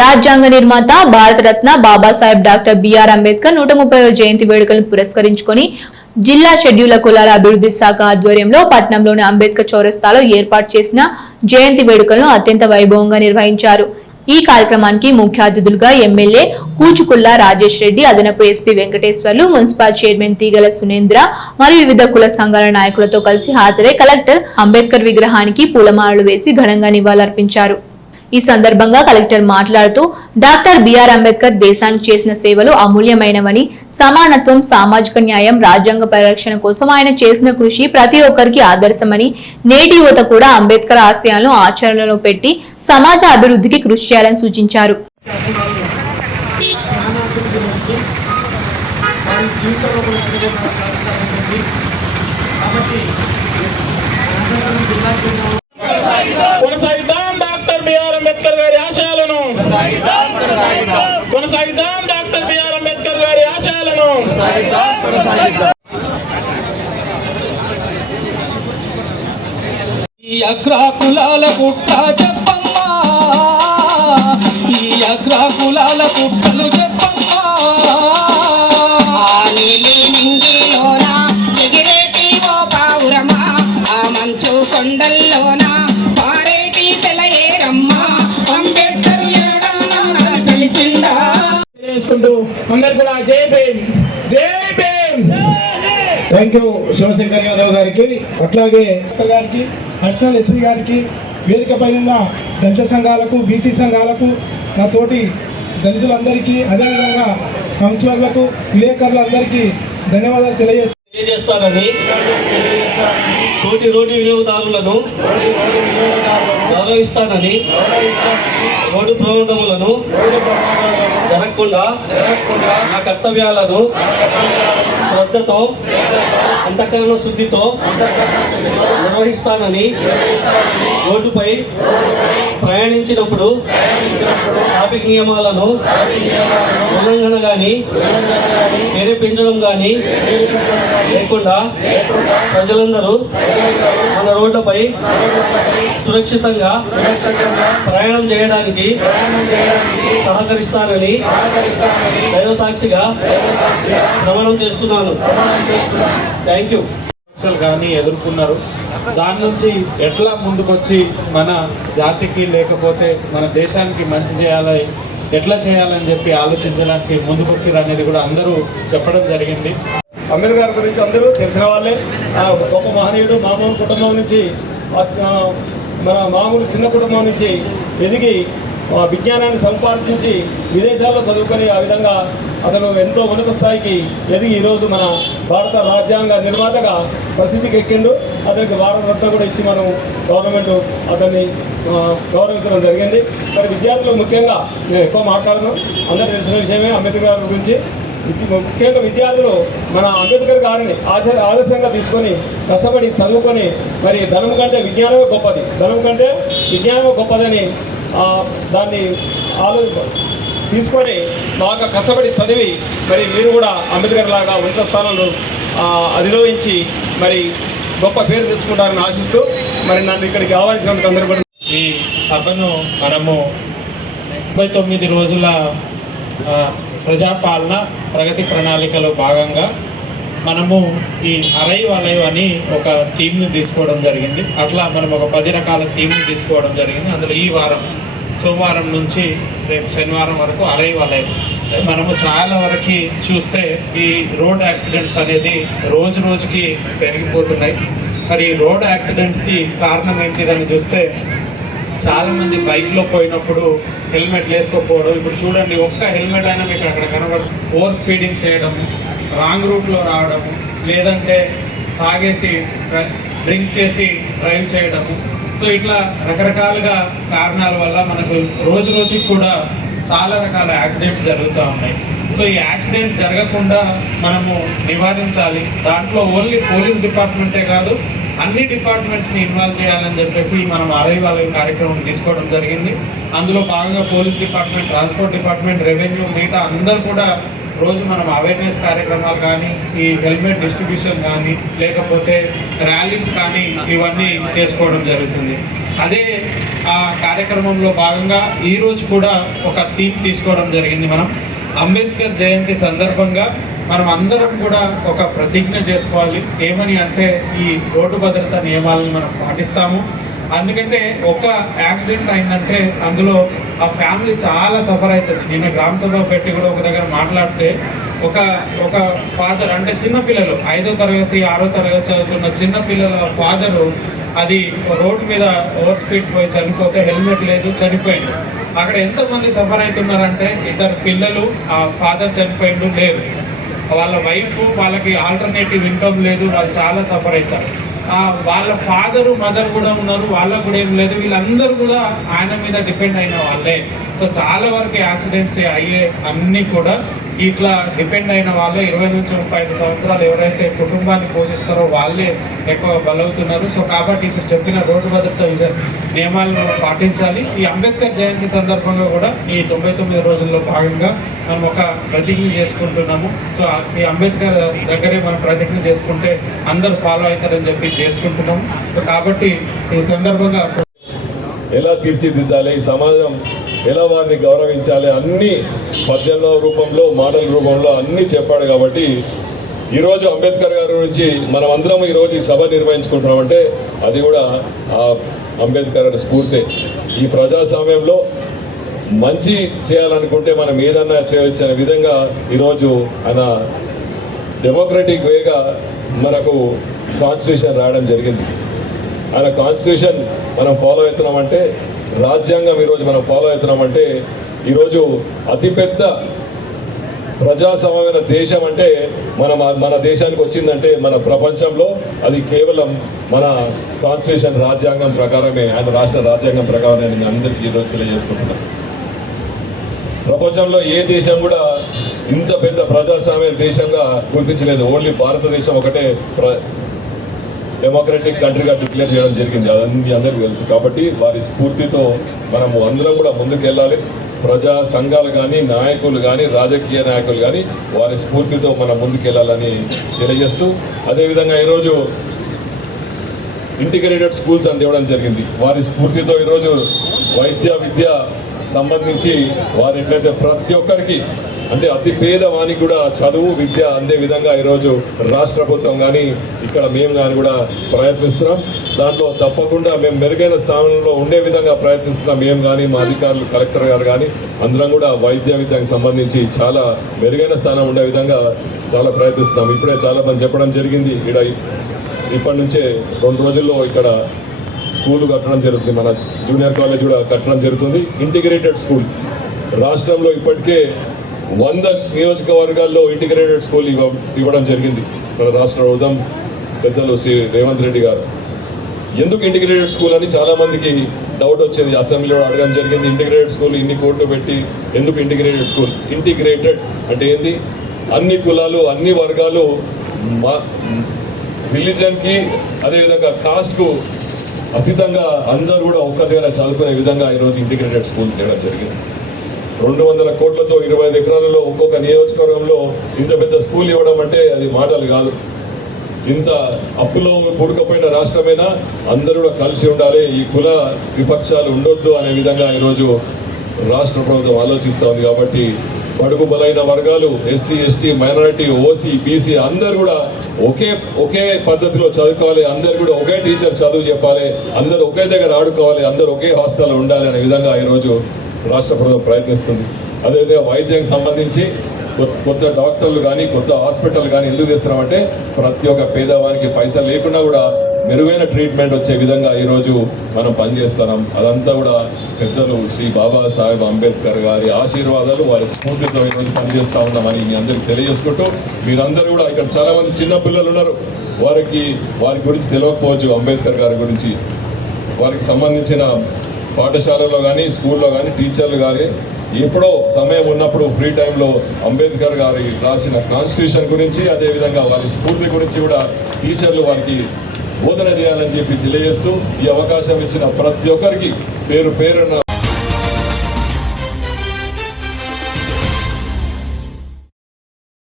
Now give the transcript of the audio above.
రాజ్యాంగ నిర్మాత Bharat Ratna Babasaheb doctor BR Ambedkar 130వ జయంతి వేడుకలను పురస్కరించుకొని జిల్లా షెడ్యూల్ కులాల అభివృద్ధి శాఖ ఆధ్వర్యంలో పట్నంలోని అంబేద్కర్ చౌరస్తాలో ఏర్పాటు చేసిన జయంతి వేడుకలను అత్యంత వైభవంగా నిర్వహించారు. ఈ కార్యక్రమానికి ముఖ్య అతిథులుగా ఎమ్మెల్యే కూచుకుల్లా రాజేష్ రెడ్డి, అదనపు ఎస్పీ వెంకటేశ్వర్లు, మున్సిపల్ చైర్మన్ తీగల సునేంద్ర మరియు వివిధ కుల సంఘాల నాయకులతో కలిసి హాజరై కలెక్టర్ అంబేద్కర్ విగ్రహానికి పూలమాలలు వేసి ఘనంగా నివాళులర్పించారు. ఈ సందర్భంగా కలెక్టర్ మాట్లాడుతూ డాక్టర్ బిఆర్ అంబేద్కర్ దేశానికి చేసిన సేవలు అమూల్యమైనవని, సమానత్వం, సామాజిక న్యాయం, రాజ్యాంగ పరిరక్షణ కోసం ఆయన చేసిన కృషి ప్రతి ఒక్కరికి ఆదర్శమని, నేటి యువత కూడా అంబేద్కర్ ఆశయాలను ఆచరణలో పెట్టి సమాజ అభివృద్ధికి కృషి చేయాలని సూచించారు. అంబేద్కర్ గారి ఆశయాలను కొనసాగిద్దాం. డాక్టర్ బిఆర్ అంబేద్కర్ గారి ఆశయాలను ఈ అగ్ర కులాల పుట్ట చెప్పమ్మా, ఈ అగ్ర కులాల పుట్టలు చెప్పమ్మా. నీలి నింగిలోన ఎగిరేటి ఓ పావురమా, ఆ మంచు కొండల్లోన పారేటి సెలయేరమ్మా, అంబేద్కర్ కలిసిందా. అందరు కూడా జై భీమ్, జై భీమ్. థ్యాంక్ యూ శివశంకర్ యాదవ్ గారికి, అట్లాగే గారికి, అడిషనల్ ఎస్పీ గారికి, వేదిక పైన దళిత సంఘాలకు, బీసీ సంఘాలకు, నా తోటి దళితులందరికీ, అదేవిధంగా కౌన్సిలర్లకు, విలేకరులందరికీ ధన్యవాదాలు తెలియజేస్తానని, తోటి రోడ్డు వినియోగదారులను గౌరవిస్తానని, రోడ్డు ప్రమాదములను జరగకుండా నా కర్తవ్యాలను శ్రద్ధతో, అంతఃకరణ శుద్ధితో నిర్వహిస్తానని, రోడ్డుపై ప్రయాణించినప్పుడు ట్రాఫిక్ నియమాలను ఉల్లంఘన కానీ ప్రేరేపించడం కానీ లేకుండా ప్రజలందరూ మన రోడ్లపై సురక్షితంగా ప్రయాణం చేయడానికి సహకరిస్తానని దైవ సాక్షిగా ప్రమాణం చేస్తున్నాను. Thank you. కానీ ఎదుర్కొన్నారు. దాని నుంచి ఎట్లా ముందుకొచ్చి మన జాతికి లేకపోతే మన దేశానికి మంచి చేయాలి, ఎట్లా చేయాలని చెప్పి ఆలోచించడానికి ముందుకొచ్చారు అనేది కూడా అందరూ చెప్పడం జరిగింది. అంబేద్కర్ గురించి అందరూ తెలిసిన వాళ్ళే. గొప్ప మహనీయుడు, మామూలు కుటుంబం నుంచి, మన మామూలు చిన్న కుటుంబం నుంచి ఎదిగి విజ్ఞానాన్ని సంపాదించి విదేశాల్లో చదువుకొని ఆ విధంగా అతను ఎంతో ఉన్నత స్థాయికి ఎదిగి ఈరోజు మన భారత రాజ్యాంగ నిర్మాతగా ప్రసిద్ధికి ఎక్కిండు. అతనికి భారతరత్న కూడా ఇచ్చి మనం గవర్నమెంట్ అతన్ని గౌరవించడం జరిగింది. మరి విద్యార్థులు ముఖ్యంగా నేను ఎక్కువ మాట్లాడను, అందరూ తెలిసిన విషయమే అంబేద్కర్ గారి గురించి. ముఖ్యంగా విద్యార్థులు మన అంబేద్కర్ గారిని ఆదర్శంగా తీసుకొని కష్టపడి చదువుకొని, మరి ధనం కంటే విజ్ఞానమే గొప్పది, ధనం కంటే విజ్ఞానమే గొప్పదని దాన్ని తీసుకొని బాగా కష్టపడి చదివి మరి మీరు కూడా అంబేద్కర్ లాగా ఉన్నత స్థానంలో అధిరోహించి మరి గొప్ప పేరు తెచ్చుకుంటారని ఆశిస్తూ మరి నన్ను ఇక్కడికి ఆహ్వానించినందుకు అందరూ కూడా ఈ సభను మనము 39 రోజుల ప్రజాపాలన ప్రగతి ప్రణాళికలో భాగంగా మనము ఈ అరైవ్ అని ఒక థీమ్ని తీసుకోవడం జరిగింది. అట్లా మనం ఒక 10 రకాల థీమ్ని తీసుకోవడం జరిగింది. అందులో ఈ వారం సోమవారం నుంచి రేపు శనివారం వరకు అరైవ్ మనము చాలా వరకు చూస్తే ఈ రోడ్ యాక్సిడెంట్స్ అనేది రోజు రోజుకి పెరిగిపోతున్నాయి. మరి ఈ రోడ్ యాక్సిడెంట్స్కి కారణం ఏంటిదని చూస్తే చాలామంది బైక్లో పోయినప్పుడు హెల్మెట్ వేసుకోకపోవడం. ఇప్పుడు చూడండి, ఒక్క హెల్మెట్ అయినా మీకు అక్కడ కనబడుతుంది. ఓవర్ స్పీడింగ్ చేయడం, రాంగ్ రూట్లో రావడము, లేదంటే తాగేసి డ్రింక్ చేసి డ్రైవ్ చేయడము. సో ఇట్లా రకరకాలుగా కారణాల వల్ల మనకు రోజు రోజుకి కూడా చాలా రకాల యాక్సిడెంట్స్ జరుగుతూ ఉన్నాయి. సో ఈ యాక్సిడెంట్ జరగకుండా మనము నివారించాలి. దాంట్లో ఓన్లీ పోలీస్ డిపార్ట్మెంటే కాదు, అన్ని డిపార్ట్మెంట్స్ని ఇన్వాల్వ్ చేయాలని చెప్పేసి మనం అరైవ్ కార్యక్రమం తీసుకోవడం జరిగింది. అందులో భాగంగా police department, transport department, revenue, మిగతా అందరూ కూడా రోజు మనం అవేర్నెస్ కార్యక్రమాలు కానీ, ఈ హెల్మెట్ డిస్ట్రిబ్యూషన్ కానీ, లేకపోతే ర్యాలీస్ కానీ ఇవన్నీ చేసుకోవడం జరుగుతుంది. అదే ఆ కార్యక్రమంలో భాగంగా ఈరోజు కూడా ఒక థీమ్ తీసుకోవడం జరిగింది. మనం అంబేద్కర్ జయంతి సందర్భంగా మనం అందరం కూడా ఒక ప్రతిజ్ఞ చేసుకోవాలి. ఏమని అంటే, ఈ రోడ్డు భద్రతా నియమాలను మనం పాటిస్తాము. అందుకంటే ఒక యాక్సిడెంట్ అయిందంటే అందులో ఆ ఫ్యామిలీ చాలా సఫర్ అవుతుంది. నిన్న గ్రామ సభ పెట్టి కూడా ఒక దగ్గర మాట్లాడితే ఒక ఫాదర్, అంటే చిన్నపిల్లలు 5వ తరగతి 6వ తరగతి చదువుతున్న చిన్నపిల్లల ఫాదరు అది రోడ్డు మీద ఓవర్ స్పీడ్ పోయి చనిపోతే, హెల్మెట్ లేదు, చనిపోయింది. అక్కడ ఎంతమంది సఫర్ అవుతున్నారంటే, 2 పిల్లలు, ఆ ఫాదర్ చనిపోయిండు, లేరు వాళ్ళ వైఫ్, వాళ్ళకి ఆల్టర్నేటివ్ ఇన్కమ్ లేదు, వాళ్ళు చాలా సఫర్ అవుతారు. వాళ్ళ ఫాదరు మదర్ కూడా ఉన్నారు, వాళ్ళకు కూడా ఏం లేదు, వీళ్ళందరూ కూడా ఆయన మీద డిపెండ్ అయిన వాళ్ళే. సో చాలా వరకు యాక్సిడెంట్స్ అయ్యే అన్నీ కూడా ఇట్లా డిపెండ్ అయిన వాళ్ళే. 20 నుంచి 35 సంవత్సరాలు ఎవరైతే కుటుంబాన్ని పోషిస్తారో వాళ్ళే ఎక్కువ బలవుతున్నారు. సో కాబట్టి ఇప్పుడు చెప్పిన రోడ్డు భద్రత నియమాలను పాటించాలి. ఈ అంబేద్కర్ జయంతి సందర్భంగా కూడా ఈ 99 రోజుల్లో భాగంగా మనం ఒక ప్రతిజ్ఞ చేసుకుంటున్నాము. సో ఈ అంబేద్కర్ దగ్గరే మనం ప్రతిజ్ఞ చేసుకుంటే అందరూ ఫాలో అవుతారని చెప్పి చేసుకుంటున్నాము. సో కాబట్టి ఈ సందర్భంగా ఎలా తీర్చిదిద్దాలి, ఈ సమాజం ఎలా వారిని గౌరవించాలి, అన్ని పద్యాల రూపంలో, మాటల రూపంలో అన్నీ చెప్పాడు. కాబట్టి ఈరోజు అంబేద్కర్ గారి గురించి మనం అందరం ఈరోజు ఈ సభ నిర్వహించుకుంటున్నామంటే అది కూడా ఆ అంబేద్కర్ గారి స్ఫూర్తి. ఈ ప్రజాస్వామ్యంలో మంచి చేయాలనుకుంటే మనం ఏదన్నా చేయొచ్చు అనే విధంగా ఈరోజు ఆయన డెమోక్రటిక్ వేగా మనకు కాన్స్టిట్యూషన్ రాయడం జరిగింది. ఆయన కాన్స్టిట్యూషన్ మనం ఫాలో అవుతున్నామంటే, రాజ్యాంగం ఈరోజు మనం ఫాలో అవుతున్నామంటే, ఈరోజు అతిపెద్ద ప్రజాస్వామ్యమైన దేశం అంటే మన దేశానికి వచ్చిందంటే మన ప్రపంచంలో అది కేవలం మన కాన్స్టిట్యూషన్ రాజ్యాంగం ప్రకారమే, ఆయన రాష్ట్ర రాజ్యాంగం ప్రకారమే నేను అందరికీ ఈరోజు తెలియజేసుకుంటున్నాను. ప్రపంచంలో ఏ దేశం కూడా ఇంత పెద్ద ప్రజాస్వామ్య దేశంగా గుర్తించలేదు. ఓన్లీ భారతదేశం ఒకటే డెమోక్రటిక్ కంట్రీగా డిక్లేర్ చేయడం జరిగింది. అదన్నీ అందరికీ తెలుసు. కాబట్టి వారి స్ఫూర్తితో మనము అందరం కూడా ముందుకు వెళ్ళాలి. ప్రజా సంఘాలు కానీ, నాయకులు కానీ, రాజకీయ నాయకులు కానీ వారి స్ఫూర్తితో మనం ముందుకు వెళ్ళాలని తెలియజేస్తూ, అదేవిధంగా ఈరోజు ఇంటిగ్రేటెడ్ స్కూల్స్ అని తేవడం జరిగింది. వారి స్ఫూర్తితో ఈరోజు వైద్య విద్య సంబంధించి వారు ఎట్లయితే ప్రతి ఒక్కరికి, అంటే అతి పేదవానికి కూడా చదువు విద్య అందే విధంగా ఈరోజు రాష్ట్ర ప్రభుత్వం కానీ ఇక్కడ మేము కానీ కూడా ప్రయత్నిస్తున్నాం. దాంట్లో తప్పకుండా మేము మెరుగైన స్థానంలో ఉండే విధంగా ప్రయత్నిస్తున్నాం. మేము కానీ, మా అధికారులు, కలెక్టర్ గారు కానీ అందరం కూడా వైద్య విద్యకు సంబంధించి చాలా మెరుగైన స్థానం ఉండే విధంగా చాలా ప్రయత్నిస్తున్నాం. ఇప్పుడే చాలా మంది చెప్పడం జరిగింది. ఇక్కడ ఇప్పటి నుంచే 2 రోజుల్లో ఇక్కడ స్కూల్ కట్టడం జరుగుతుంది. మన జూనియర్ కాలేజ్ కూడా కట్టడం జరుగుతుంది. ఇంటిగ్రేటెడ్ స్కూల్ రాష్ట్రంలో ఇప్పటికే 100 నియోజకవర్గాల్లో ఇంటిగ్రేటెడ్ స్కూల్ ఇవ్వడం జరిగింది మన రాష్ట్ర ప్రభుత్వం పెద్దలు శ్రీ రేవంత్ రెడ్డి గారు. ఎందుకు ఇంటిగ్రేటెడ్ స్కూల్ అని చాలా మందికి డౌట్ వచ్చింది. అసెంబ్లీలో అడగడం జరిగింది. ఇంటిగ్రేటెడ్ స్కూల్ ఇన్ని కోట్లు పెట్టి ఎందుకు ఇంటిగ్రేటెడ్ స్కూల్? ఇంటిగ్రేటెడ్ అంటే ఏంది? అన్ని కులాలు, అన్ని వర్గాలు, రిలీజన్కి, అదేవిధంగా కాస్ట్కు అతీతంగా అందరూ కూడా ఒక్క దగ్గర చదువుకునే విధంగా ఈరోజు ఇంటిగ్రేటెడ్ స్కూల్స్ చేయడం జరిగింది. 200 కోట్లతో 25 ఎకరాలలో ఒక్కొక్క నియోజకవర్గంలో ఇంత పెద్ద స్కూల్ ఇవ్వడం అంటే అది మాటలు కాదు. ఇంత అప్పులో పుడకపోయిన రాష్ట్రమైనా అందరూ కూడా కలిసి ఉండాలి, ఈ కుల విపక్షాలు ఉండొద్దు అనే విధంగా ఈరోజు రాష్ట్ర ప్రభుత్వం ఆలోచిస్తూ ఉంది. కాబట్టి బడుగు బలైన వర్గాలు, SC, ST, minority, OC, BC అందరూ కూడా ఒకే పద్ధతిలో చదువుకోవాలి. అందరు కూడా ఒకే టీచర్ చదువు చెప్పాలి. అందరూ ఒకే దగ్గర ఆడుకోవాలి. అందరూ ఒకే హాస్టల్లో ఉండాలి అనే విధంగా ఈరోజు రాష్ట్ర ప్రభుత్వం ప్రయత్నిస్తుంది. అదేవిధంగా వైద్యానికి సంబంధించి కొత్త డాక్టర్లు కానీ, కొత్త హాస్పిటల్ కానీ ఎందుకు తెస్తున్నామంటే ప్రతి ఒక్క పేదవానికి పైసలు లేకుండా కూడా మెరుగైన ట్రీట్మెంట్ వచ్చే విధంగా ఈరోజు మనం పనిచేస్తున్నాం. అదంతా కూడా పెద్దలు శ్రీ బాబాసాహెబ్ అంబేద్కర్ గారి ఆశీర్వాదాలు, వారి స్ఫూర్తితో ఈరోజు పనిచేస్తూ ఉన్నామని మీ అందరికీ తెలియజేసుకుంటూ, మీరందరూ కూడా ఇక్కడ చాలామంది చిన్న పిల్లలు ఉన్నారు, వారి గురించి తెలియకపోవచ్చు. అంబేద్కర్ గారి గురించి వారికి సంబంధించిన పాఠశాలలో కానీ, స్కూల్లో కానీ, టీచర్లు కానీ ఎప్పుడో సమయం ఉన్నప్పుడు ఫ్రీ టైంలో అంబేద్కర్ గారి రాసిన కాన్స్టిట్యూషన్ గురించి, అదేవిధంగా వారి స్ఫూర్తి గురించి కూడా టీచర్లు వారికి బోధన చేయాలని చెప్పి తెలియజేస్తూ, ఈ అవకాశం ఇచ్చిన ప్రతి ఒక్కరికి పేరు పేరున